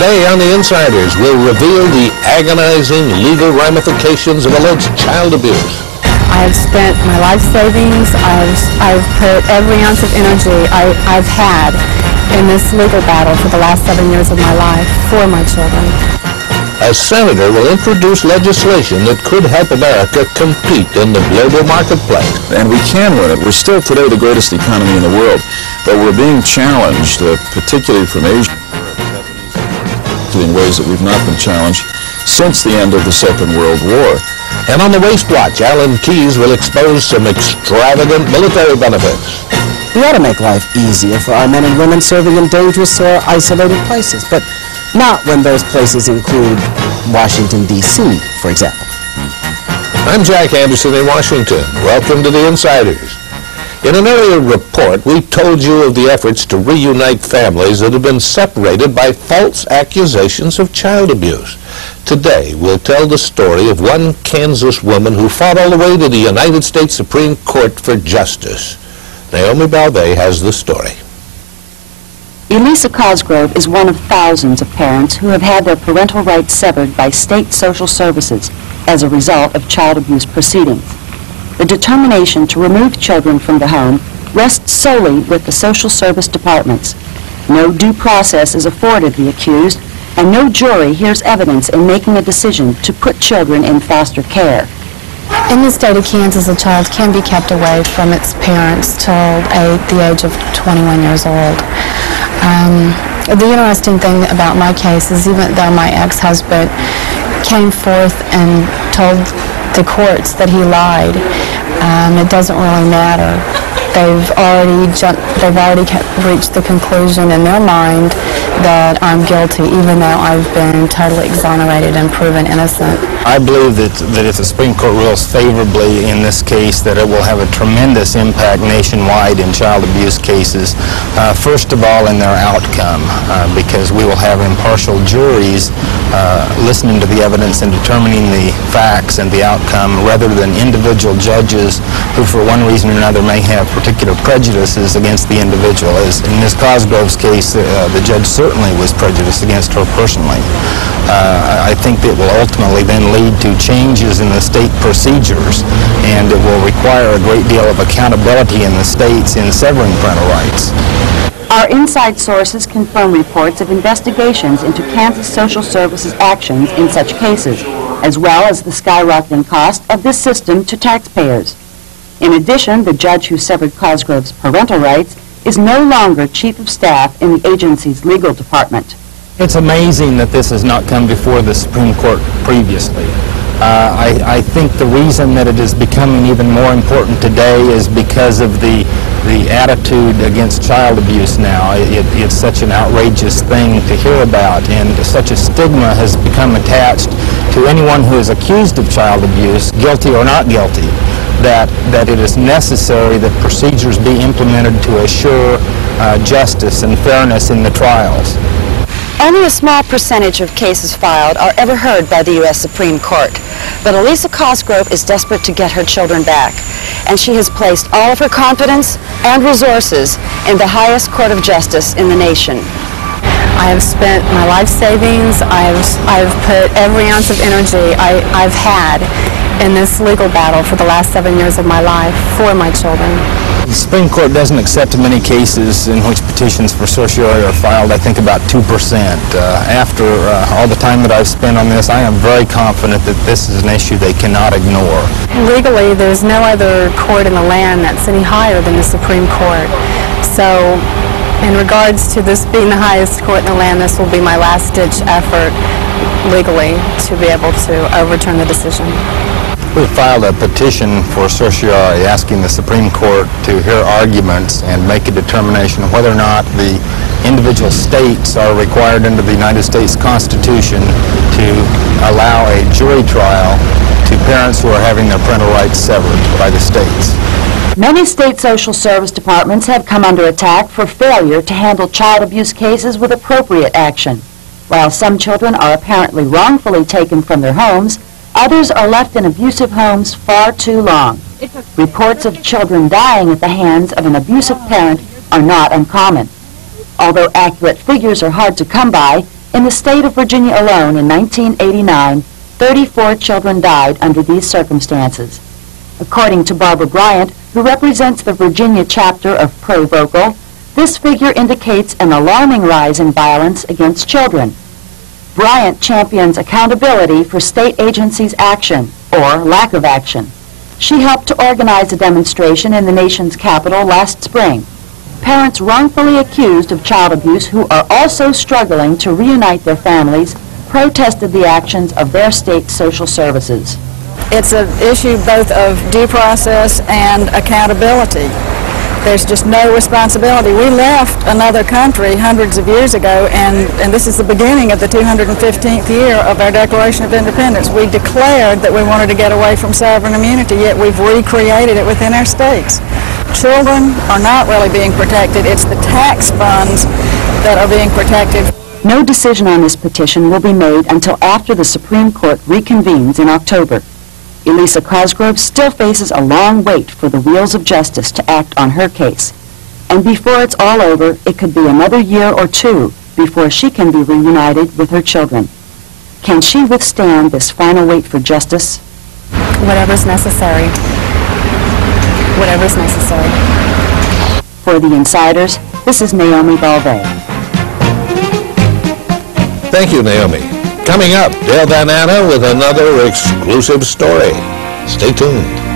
Today on The Insiders, we'll reveal the agonizing legal ramifications of alleged child abuse. I've spent my life savings, I've put every ounce of energy I've had in this legal battle for the last 7 years of my life for my children. A senator will introduce legislation that could help America compete in the global marketplace. And we can win it. We're still today the greatest economy in the world, but we're being challenged, particularly from Asia, in ways that we've not been challenged since the end of the Second World War. And on the Waist Watch, Alan Keyes will expose some extravagant military benefits. We ought to make life easier for our men and women serving in dangerous or isolated places, but not when those places include Washington, D.C., for example. I'm Jack Anderson in Washington. Welcome to The Insiders. In an earlier report, we told you of the efforts to reunite families that have been separated by false accusations of child abuse. Today, we'll tell the story of one Kansas woman who fought all the way to the United States Supreme Court for justice. Naomi Balvay has the story. Elisa Cosgrove is one of thousands of parents who have had their parental rights severed by state social services as a result of child abuse proceedings. The determination to remove children from the home rests solely with the social service departments. No due process is afforded the accused, and no jury hears evidence in making a decision to put children in foster care. In the state of Kansas, a child can be kept away from its parents till the age of 21 years old. The interesting thing about my case is even though my ex-husband came forth and told the courts that he lied, it doesn't really matter. They've already reached the conclusion in their mind that I'm guilty, even though I've been totally exonerated and proven innocent. I believe that if the Supreme Court rules favorably in this case, that it will have a tremendous impact nationwide in child abuse cases. First of all, in their outcome, because we will have impartial juries listening to the evidence and determining the facts and the outcome, rather than individual judges who, for one reason or another, may have particular prejudices against the individual. As in Ms. Cosgrove's case, the judge certainly was prejudiced against her personally. I think it will ultimately then lead to changes in the state procedures, and it will require a great deal of accountability in the states in severing parental rights. Our inside sources confirm reports of investigations into Kansas Social Services actions in such cases, as well as the skyrocketing cost of this system to taxpayers. In addition, the judge who severed Cosgrove's parental rights is no longer chief of staff in the agency's legal department. It's amazing that this has not come before the Supreme Court previously. I think the reason that it is becoming even more important today is because of the attitude against child abuse now. It's such an outrageous thing to hear about, and such a stigma has become attached to anyone who is accused of child abuse, guilty or not guilty, that it is necessary that procedures be implemented to assure justice and fairness in the trials. Only a small percentage of cases filed are ever heard by the U.S. Supreme Court, but Elisa Cosgrove is desperate to get her children back, and she has placed all of her confidence and resources in the highest court of justice in the nation. I have spent my life savings, I've put every ounce of energy I've had in this legal battle for the last 7 years of my life for my children. The Supreme Court doesn't accept many cases in which petitions for certiorari are filed. I think about 2%. After all the time that I've spent on this, I am very confident that this is an issue they cannot ignore. Legally, there's no other court in the land that's any higher than the Supreme Court. So, in regards to this being the highest court in the land, this will be my last-ditch effort legally to be able to overturn the decision. We filed a petition for certiorari asking the Supreme Court to hear arguments and make a determination whether or not the individual states are required under the United States Constitution to allow a jury trial to parents who are having their parental rights severed by the states. Many state social service departments have come under attack for failure to handle child abuse cases with appropriate action. While some children are apparently wrongfully taken from their homes, others are left in abusive homes far too long. Reports of children dying at the hands of an abusive parent are not uncommon. Although accurate figures are hard to come by, In the state of Virginia alone, in 1989, 34 children died under these circumstances. According to Barbara Bryant, who represents the Virginia chapter of Pro-Vocal, this figure indicates an alarming rise in violence against children. Bryant champions accountability for state agencies' action, or lack of action. She helped to organize a demonstration in the nation's capital last spring. Parents wrongfully accused of child abuse who are also struggling to reunite their families protested the actions of their state social services. It's an issue both of due process and accountability. There's just no responsibility. We left another country hundreds of years ago, and this is the beginning of the 215th year of our Declaration of Independence. We declared that we wanted to get away from sovereign immunity, yet we've recreated it within our states. Children are not really being protected. It's the tax funds that are being protected. No decision on this petition will be made until after the Supreme Court reconvenes in October. Elisa Cosgrove still faces a long wait for the wheels of justice to act on her case. And before it's all over, it could be another year or two before she can be reunited with her children. Can she withstand this final wait for justice? Whatever's necessary. Whatever's necessary. For The Insiders, this is Naomi Balve. Thank you, Naomi. Coming up, Dale Van Anna with another exclusive story. Stay tuned.